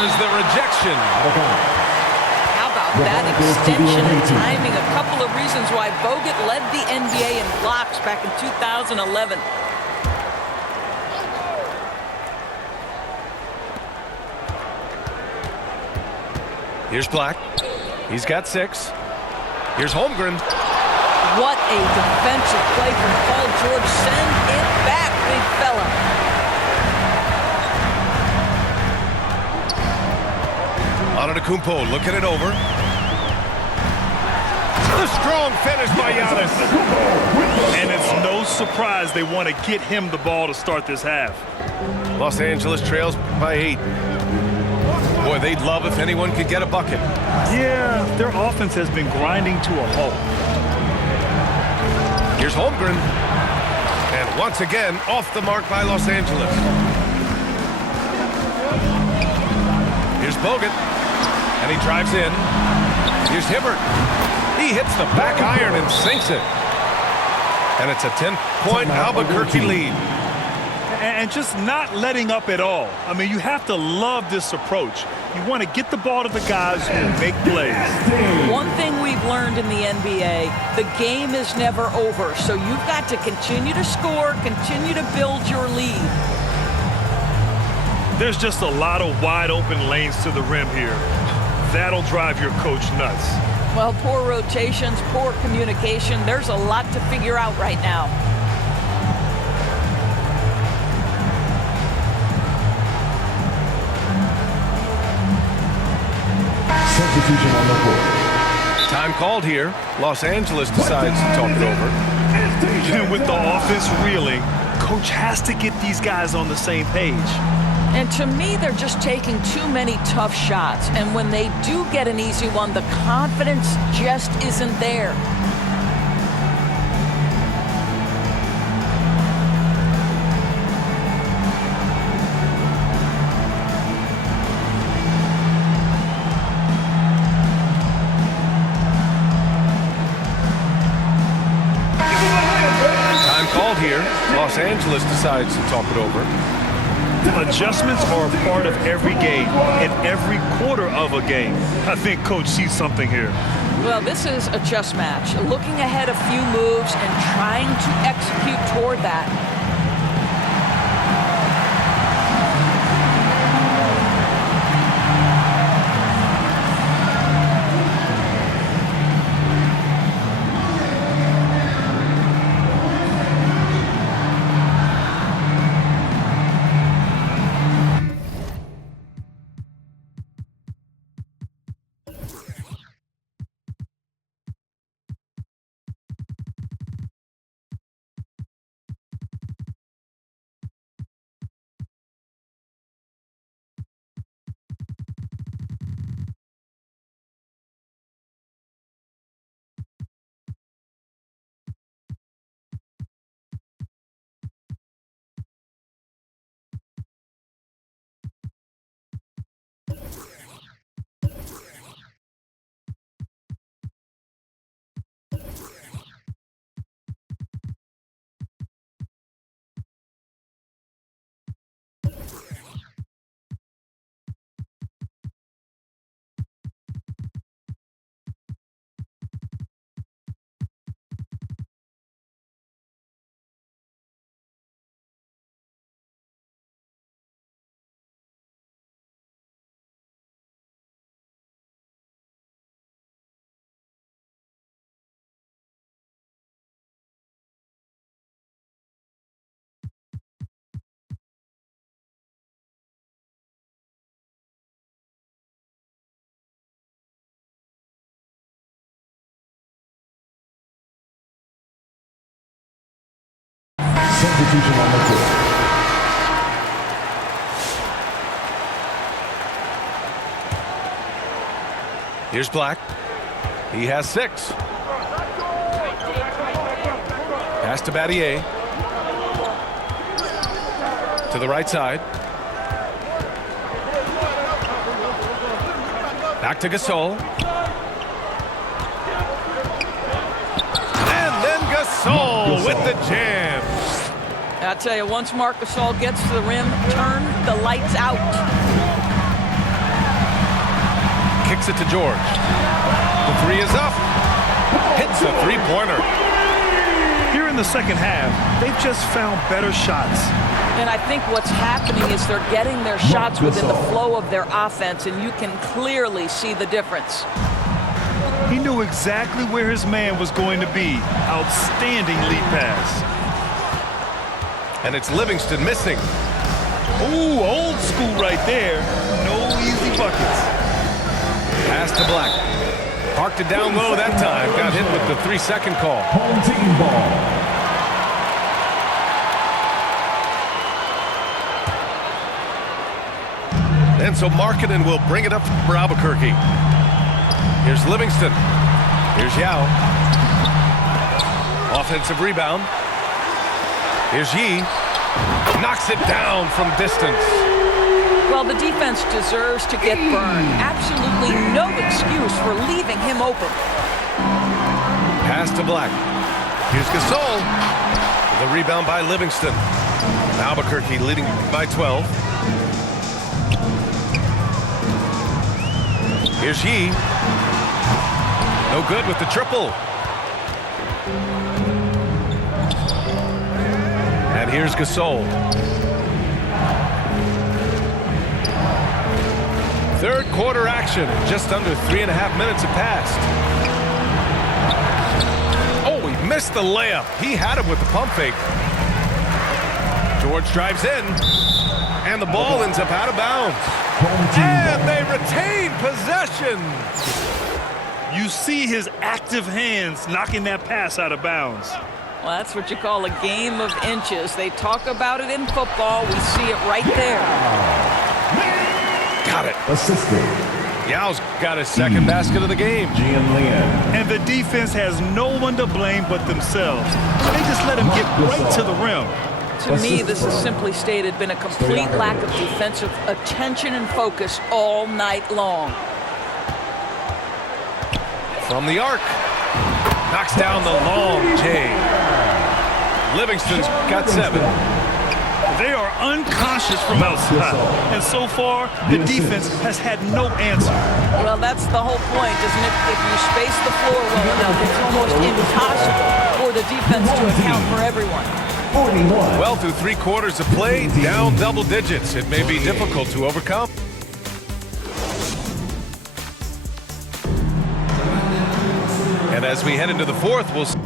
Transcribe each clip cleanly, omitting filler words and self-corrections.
there's the rejection. How about that extension and timing? A couple of reasons why Bogut led the NBA in blocks back in 2011. Here's Black. He's got 6. Here's Holmgren. What a defensive play from Paul George. Send it back, big fella. Antetokounmpo looking it over. The strong finish by Giannis. And it's no surprise they want to get him the ball to start this half. Los Angeles trails by 8. Boy, they'd love if anyone could get a bucket. Yeah, their offense has been grinding to a halt. Here's Holmgren. And once again, off the mark by Los Angeles. Here's Bogut. And he drives in. Here's Hibbert. He hits the back iron and sinks it. And it's a 10-point Albuquerque lead. And just not letting up at all. I mean, you have to love this approach. You want to get the ball to the guys who make plays. One thing we've learned in the NBA, the game is never over. So you've got to continue to score, continue to build your lead. There's just a lot of wide open lanes to the rim here. That'll drive your coach nuts. Well, poor rotations, poor communication. There's a lot to figure out right now. Substitution on the court. Time called here. Los Angeles decides to talk it over. And with the offense reeling, coach has to get these guys on the same page. And to me, they're just taking too many tough shots. And when they do get an easy one, the confidence just isn't there. Time called here. Los Angeles decides to talk it over. Adjustments are a part of every game and every quarter of a game. I think coach sees something here. Well, this is a chess match. Looking ahead a few moves and trying to execute toward that. Substitution on the court. Here's Black. He has 6. Pass to Battier. To the right side. Back to Gasol. And then Gasol with the jam. I'll tell you, once Marc Gasol gets to the rim, turn the lights out. kicks it to George. The three is up. Hits a three-pointer. Here in the second half, they've just found better shots. And I think what's happening is they're getting their shots within the flow of their offense, and you can clearly see the difference. He knew exactly where his man was going to be. Outstanding lead pass. And it's Livingston missing. Ooh, old school right there. No easy buckets. Pass to Black. Parked it down low that time. Got hit with the 3-second call. Home team ball. And so Markkanen will bring it up for Albuquerque. Here's Livingston. Here's Yao. Offensive rebound. Here's Yi. Knocks it down from distance. Well, the defense deserves to get burned. Absolutely no excuse for leaving him open. Pass to Black. Here's Gasol. The rebound by Livingston. Albuquerque leading by 12. Here's Yi. No good with the triple. And here's Gasol. Third quarter action. Just under 3.5 minutes have passed. Oh, he missed the layup. He had him with the pump fake. George drives in. And the ball ends up out of bounds. And they retain possession. You see his active hands knocking that pass out of bounds. Well, that's what you call a game of inches. They talk about it in football. We see it right there. Got it. Assisted. Yao's got his second basket of the game. And the defense has no one to blame but themselves. They just let him get right to the rim. To me, this has simply stated been a complete lack of defensive attention and focus all night long. From the arc. Knocks down the long J. Livingston's got 7. They are unconscious from outside. And so far, the defense has had no answer. Well, that's the whole point, isn't it? If you space the floor well enough, it's almost impossible for the defense to account for everyone. 41. Well, through 3 quarters of play, down double digits. It may be difficult to overcome. And as we head into the fourth, we'll see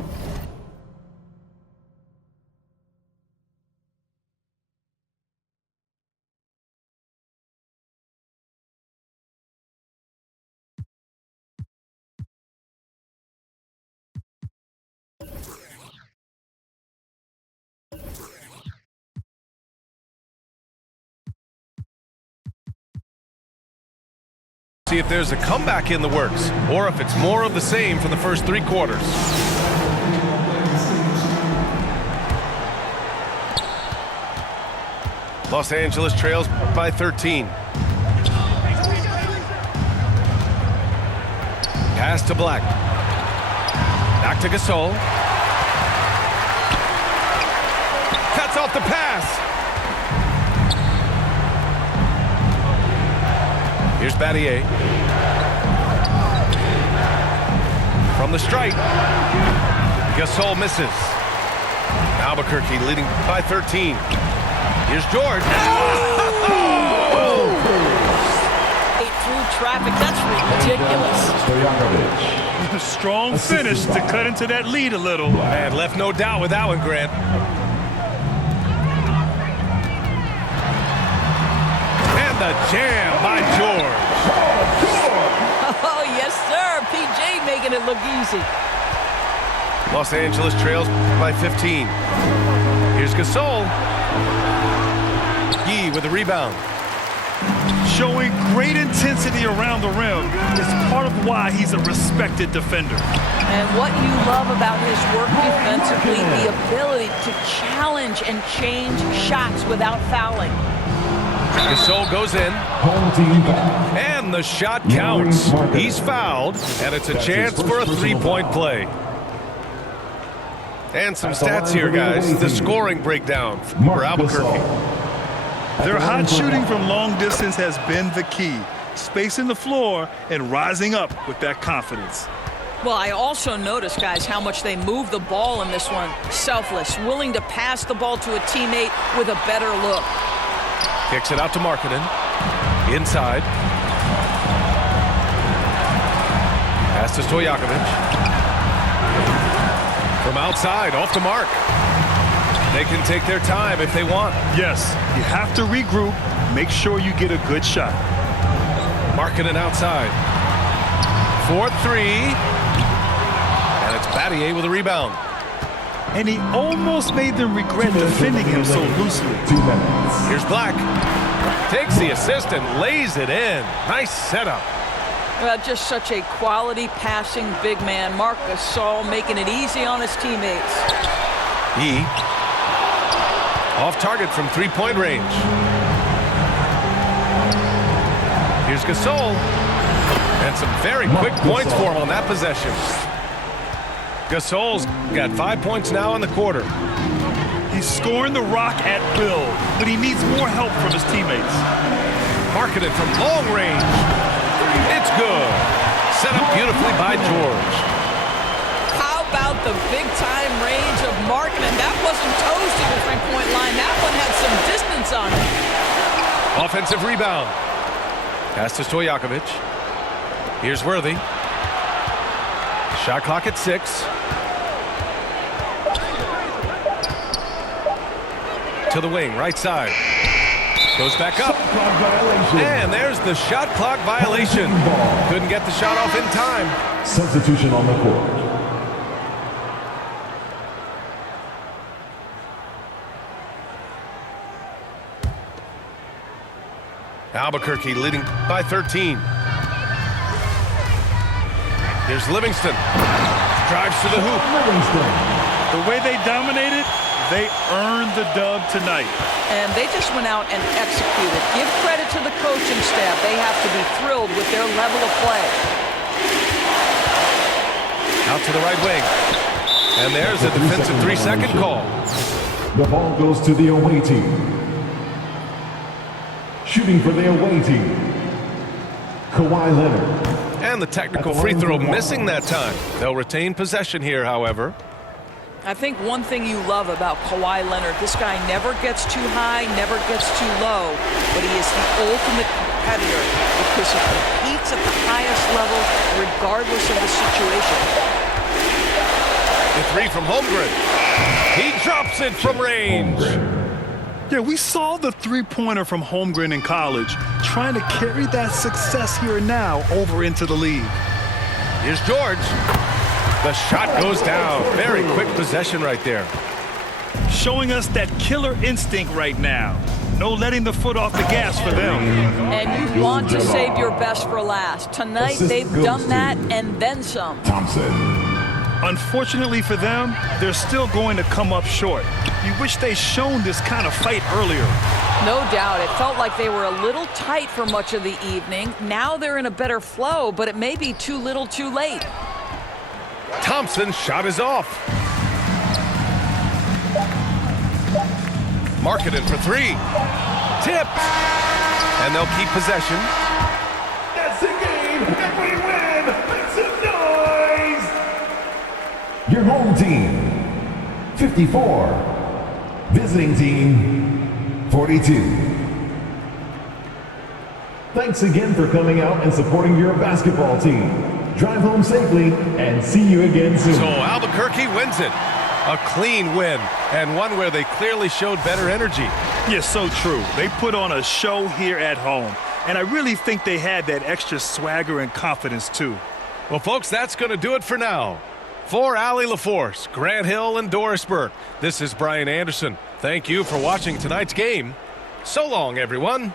if there's a comeback in the works, or if it's more of the same from the first 3 quarters. Los Angeles trails by 13. Pass to Black. Back to Gasol. Cuts off the pass. Here's Battier. From the stripe. Gasol misses. Albuquerque leading by 13. Here's George. Oh! Through traffic, that's ridiculous. A strong finish to cut into that lead a little. Man, left no doubt with that one, Grant. And the jam by George. Oh, yes, sir. PJ making it look easy. Los Angeles trails by 15. Here's Gasol. Yi with the rebound. Showing great intensity around the rim is part of why he's a respected defender. And what you love about his work defensively, the ability to challenge and change shots without fouling. Gasol goes in. And the shot counts. He's fouled, and it's a chance for a 3-point play. And some stats here, guys. The scoring breakdown for Albuquerque. Their hot shooting from long distance has been the key. spacing the floor and rising up with that confidence. Well, I also noticed, guys, how much they move the ball in this one. Selfless, willing to pass the ball to a teammate with a better look. Kicks it out to Markkanen. Inside. Pass to Stojakovic. From outside, off the mark. They can take their time if they want. Yes, you have to regroup. Make sure you get a good shot. Markkanen outside. 4-3. And it's Battier with a rebound. And he almost made them regret defending him so loosely. 2 minutes. Here's Black. Takes the assist and lays it in. Nice setup. Well, just such a quality passing big man. Marc Gasol making it easy on his teammates. E. Off target from three-point range. Here's Gasol. And some very quick points for him on that possession. Gasol's got 5 points now in the quarter. He's scoring the rock at will, but he needs more help from his teammates. Markkanen from long range. It's good. Set up beautifully by George. How about the big-time range of Markkanen? That wasn't toast to the three-point line. That one had some distance on it. Offensive rebound. Pass to Stojakovic. Here's Worthy. Shot clock at 6. To the wing, right side. Goes back up. And there's the shot clock violation. Couldn't get the shot off in time. Substitution on the court. Albuquerque leading by 13. Here's Livingston. Drives to the hoop. The way they dominated, they earned the dub tonight. And they just went out and executed. Give credit to the coaching staff. They have to be thrilled with their level of play. Out to the right wing. And there's a defensive 3-second call. The ball goes to the away team. Shooting for the away team, Kawhi Leonard. And the technical free throw missing that time. They'll retain possession here, however. I think one thing you love about Kawhi Leonard, this guy never gets too high, never gets too low, but he is the ultimate competitor because he competes at the highest level regardless of the situation. The three from Holmgren. He drops it from range. Yeah, we saw the three-pointer from Holmgren in college, trying to carry that success here and now over into the league. Here's George. The shot goes down. Very quick possession right there. Showing us that killer instinct right now. No letting the foot off the gas for them. And you want to save your best for last. Tonight, they've done that and then some. Thompson. Unfortunately for them, they're still going to come up short. You wish they'd shown this kind of fight earlier. No doubt. It felt like they were a little tight for much of the evening. Now they're in a better flow, but it may be too little too late. Thompson's shot is off. Markkanen for 3. Tipped. And they'll keep possession. That's the game, and we win. Make some noise. Your home team, 54. Visiting team, 42. Thanks again for coming out and supporting your basketball team. Drive home safely and see you again soon. So Albuquerque wins it. A clean win, and one where they clearly showed better energy. Yes, so true. They put on a show here at home, and I really think they had that extra swagger and confidence too. Well, folks, that's going to do it for now. For Allie LaForce, Grant Hill, and Doris Burke, this is Brian Anderson. Thank you for watching tonight's game. So long, everyone.